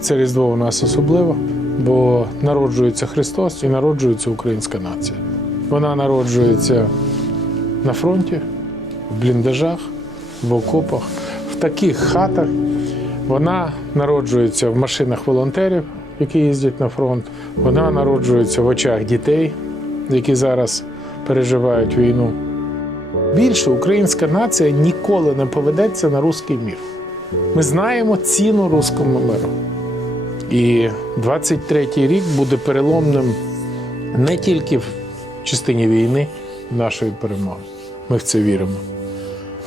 Це Різдво у нас особливо, бо народжується Христос і народжується українська нація. Вона народжується на фронті, в бліндажах, в окопах, в таких хатах. Вона народжується в машинах волонтерів, які їздять на фронт. Вона народжується в очах дітей, які зараз переживають війну. Більше українська нація ніколи не поведеться на руський мір. Ми знаємо ціну руському миру. І 23-й рік буде переломним не тільки в частині війни нашої перемоги. Ми в це віримо.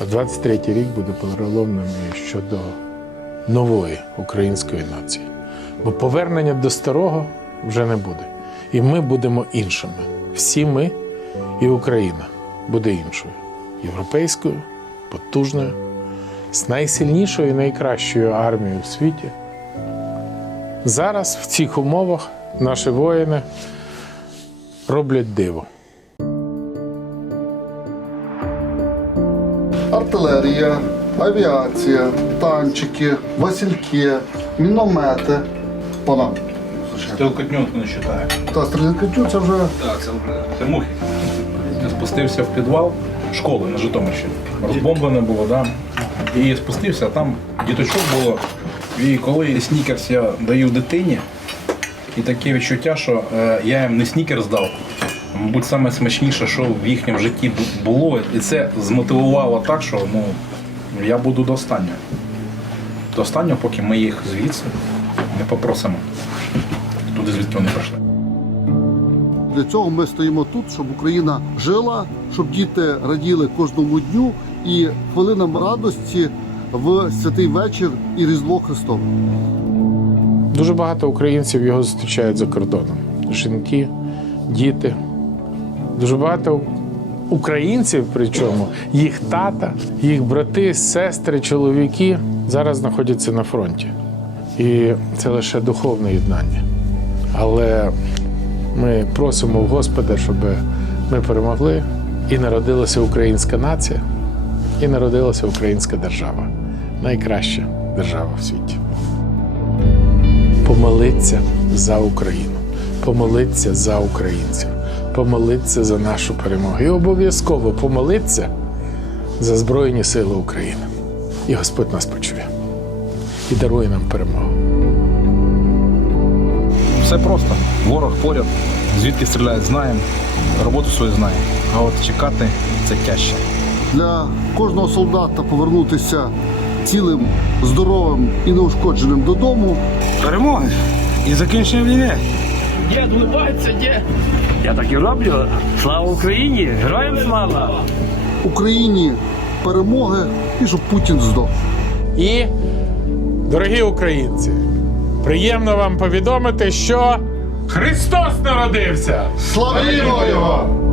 А 23-й рік буде переломним і щодо нової української нації. Бо повернення до старого вже не буде. І ми будемо іншими. Всі ми і Україна буде іншою. Європейською, потужною, з найсильнішою і найкращою армією в світі. Зараз в цих умовах наші воїни роблять диво. артилерія, авіація, танчики, васильки, міномети. Пана. Стрілкотню не вважає. Та стрілкатю це вже Так, це, це мухи. Я спустився в підвал школи на Житомирщині. Розбомблене було, да. І спустився, а там діточок було. І коли снікерс я даю дитині, і таке відчуття, що е, я їм не снікерс дав. Мабуть, саме смачніше, що в їхньому житті було. І це змотивувало так, що ну, я буду до останнього. До останнього, поки ми їх звідси не попросимо. Туди, звідки вони прийшли. для цього ми стоїмо тут, щоб Україна жила, щоб діти раділи кожному дню і хвилинам радості в святий вечір і Різдво Христове. Дуже багато українців його зустрічають за кордоном. Жінки, діти. Дуже багато українців, причому їх тата, їх брати, сестри, чоловіки зараз знаходяться на фронті. І це лише духовне єднання. Але ми просимо в Господа, щоб ми перемогли і народилася українська нація, і народилася українська держава. Найкраща держава в світі помолиться за Україну, помолиться за українців, помолиться за нашу перемогу. І обов'язково помолиться за Збройні Сили України. І Господь нас почує і дарує нам перемогу. Все просто. Ворог поряд, звідки стріляють, знаємо, роботу свою знаємо. А от чекати це тяжче. Для кожного солдата повернутися цілим, здоровим і неушкодженим додому. перемоги і закінчення війни. Дід улыбається, дід. Я так і роблю. Слава Україні! Героям слава! Україні перемоги і щоб Путін здох. І, дорогі українці, приємно вам повідомити, що Христос народився! Славімо його!